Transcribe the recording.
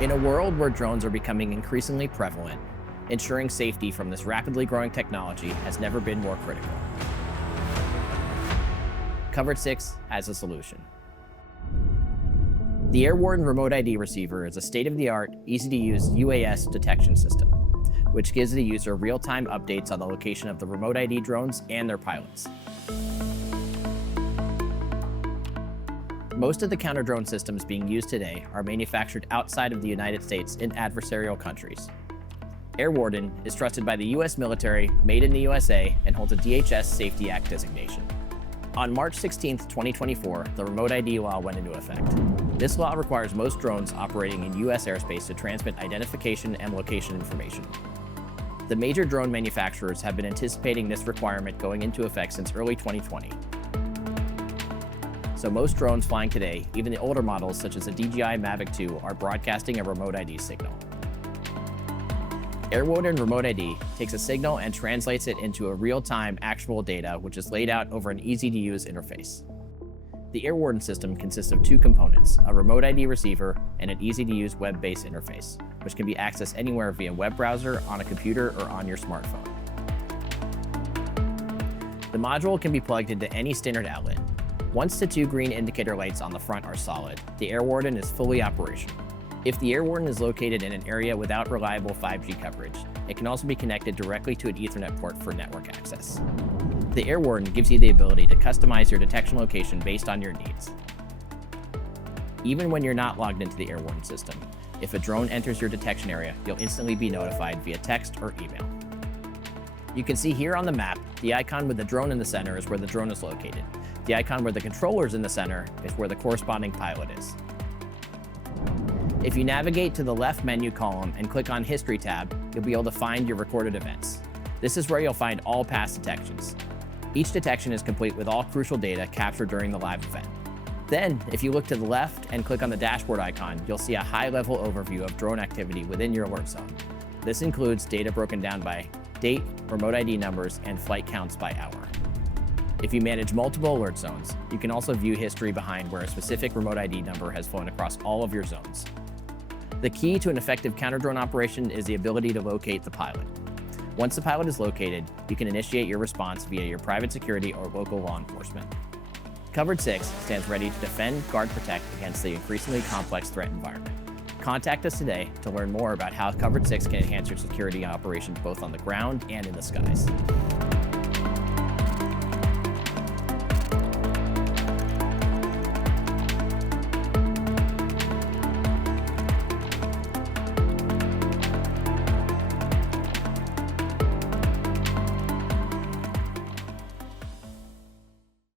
In a world where drones are becoming increasingly prevalent, ensuring safety from this rapidly growing technology has never been more critical. Covered 6 has a solution. The AirWarden Remote ID Receiver is a state-of-the-art, easy-to-use UAS detection system, which gives the user real-time updates on the location of the remote ID drones and their pilots. Most of the counter-drone systems being used today are manufactured outside of the United States in adversarial countries. AirWarden is trusted by the US military, made in the USA, and holds a DHS Safety Act designation. On March 16, 2024, the Remote ID law went into effect. This law requires most drones operating in US airspace to transmit identification and location information. The major drone manufacturers have been anticipating this requirement going into effect since early 2020. So most drones flying today, even the older models such as the DJI Mavic 2, are broadcasting a remote ID signal. AirWarden Remote ID takes a signal and translates it into a real-time, actionable data, which is laid out over an easy-to-use interface. The AirWarden system consists of two components, a remote ID receiver and an easy-to-use web-based interface, which can be accessed anywhere via web browser, on a computer, or on your smartphone. The module can be plugged into any standard outlet. Once the two green indicator lights on the front are solid, the AirWarden is fully operational. If the AirWarden is located in an area without reliable 5G coverage, it can also be connected directly to an Ethernet port for network access. The AirWarden gives you the ability to customize your detection location based on your needs. Even when you're not logged into the AirWarden system, if a drone enters your detection area, you'll instantly be notified via text or email. You can see here on the map, the icon with the drone in the center is where the drone is located. The icon where the controller is in the center is where the corresponding pilot is. If you navigate to the left menu column and click on History tab, you'll be able to find your recorded events. This is where you'll find all past detections. Each detection is complete with all crucial data captured during the live event. Then, if you look to the left and click on the dashboard icon, you'll see a high-level overview of drone activity within your alert zone. This includes data broken down by date, remote ID numbers, and flight counts by hour. If you manage multiple alert zones, you can also view history behind where a specific remote ID number has flown across all of your zones. The key to an effective counter-drone operation is the ability to locate the pilot. Once the pilot is located, you can initiate your response via your private security or local law enforcement. Covered 6 stands ready to defend, guard, protect against the increasingly complex threat environment. Contact us today to learn more about how Covered 6 can enhance your security operations both on the ground and in the skies.